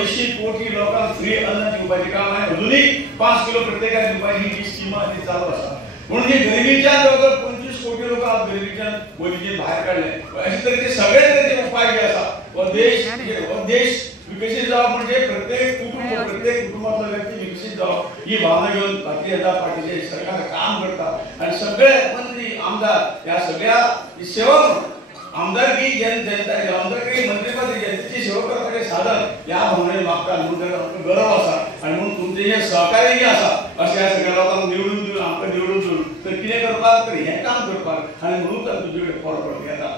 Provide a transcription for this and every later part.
200 कोटी लोकांना फ्री अन्न दिवपाचें काम आहे. अजूनही 5 किलो प्रत्येकाक दिवपाची ही स्कीम ती चालू आसा. म्हणून हे गरिबीच्या जवळ 25 कोटी लोक आज गरिबीच्या वयल्यान भायर काडले. अशे तरेचे सगळे तरेचे उपाय जे आसा हो देश विकसित जावप म्हणजे प्रत्येक कुटुंबातलो व्यक्ती विकसित जावप ही भावना घेऊन भारतीय जनता पार्टीचे सरकार काम करता. आणि सगळे मंत्री आमदार या सगळ्या सेवक आमदारकी आमदारकी मंत्रीपद जनतेची सेवा करपाचें साधन या भावनेन मागता. म्हणून आमकां गर्व आसा आणि म्हणून तुमचे जे सहकार्य जे आसा अशा सगळ्या लोकांक निवडून दिवन आमकां निवडून दिवन तर कितें करपाक तर हें काम करपाक आणि म्हणून तर तुजे कडेन फॉरवर्ड घेता.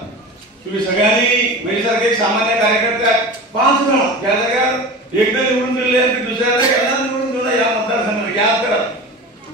तुम्ही सगळ्यांनी म्हजे सारखे सामान्य कार्यकर्त्याक 5 वेळा त्या जाग्यार एकदा निवडून दिले आणि दुसऱ्या जाग्यार निवडून दिलं या मतदारसंघात याद करा.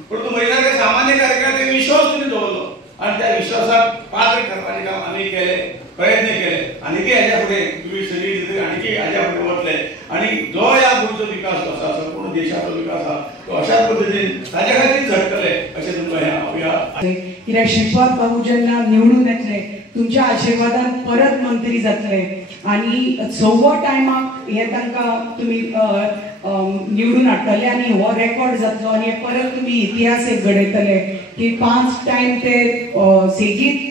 परंतु म्हजे सारखे सामान्य कार्यकर्त्याक विश्वास तुम्ही दवरलो आणि त्या विश्वासाक पात्र करपाचें काम आमी केले, प्रयत्न केले. आणखी हाज्या फुडें तुम्ही सगळी आणखी हाज्या फुडें वतले आणि जो या गोंयचो विकास आसा संपूर्ण देशाचो विकास आसा तो अशाच पद्दतीन ताच्या खातीर झटतले अशें तुमकां कित्याक श्रीपाद बाबू जेन्ना निवडून येतले तुमच्या आशिर्वादान परत मंत्री जातले आणि 6व्या टायमाक हे तांकां तुमी निवडून हाडटले आणि हो रेकॉर्ड जातलो आणि परत तुम्ही इतिहास एक घडयतले की 5 टाइम ते सेगीत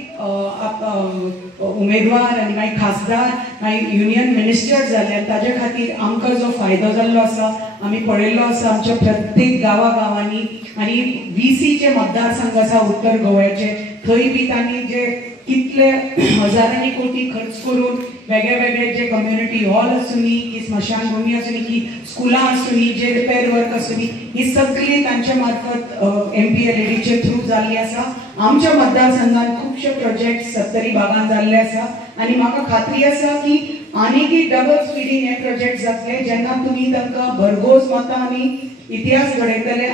उमेदवार आणि मागीर खासदार मागीर युनियन मिनिस्टर जाले. आणि ताजे खातीर आमकां जो फायदो जाल्लो आसा आमी पळयल्लो आसा आमच्या प्रत्येक गांवांनी आणि VC मतदारसंघ आसा उत्तर गोव्याचे थंय बी तांणी जे कितले हजारांनी कोटी खर्च करून वेगळे वेगळे जे कम्युनिटी हॉल आसूनी की स्मशानभूमी आसूनी की स्कुलां आसूनी जे रिपेर वर्क आसूनी ही सगळी तांच्या मार्फत MPLADचे थ्रू जाल्ली आसा. आमच्या मतदारसंघात खुबशे प्रोजेक्ट 70 भागांत जाल्ले आसा आणि म्हाका खात्री आसा की आनीकय डबल स्पीडीन हे प्रोजेक्ट जातले जेन्ना तुमी तांकां भरघोस मतां आनी इतिहास घडयतले.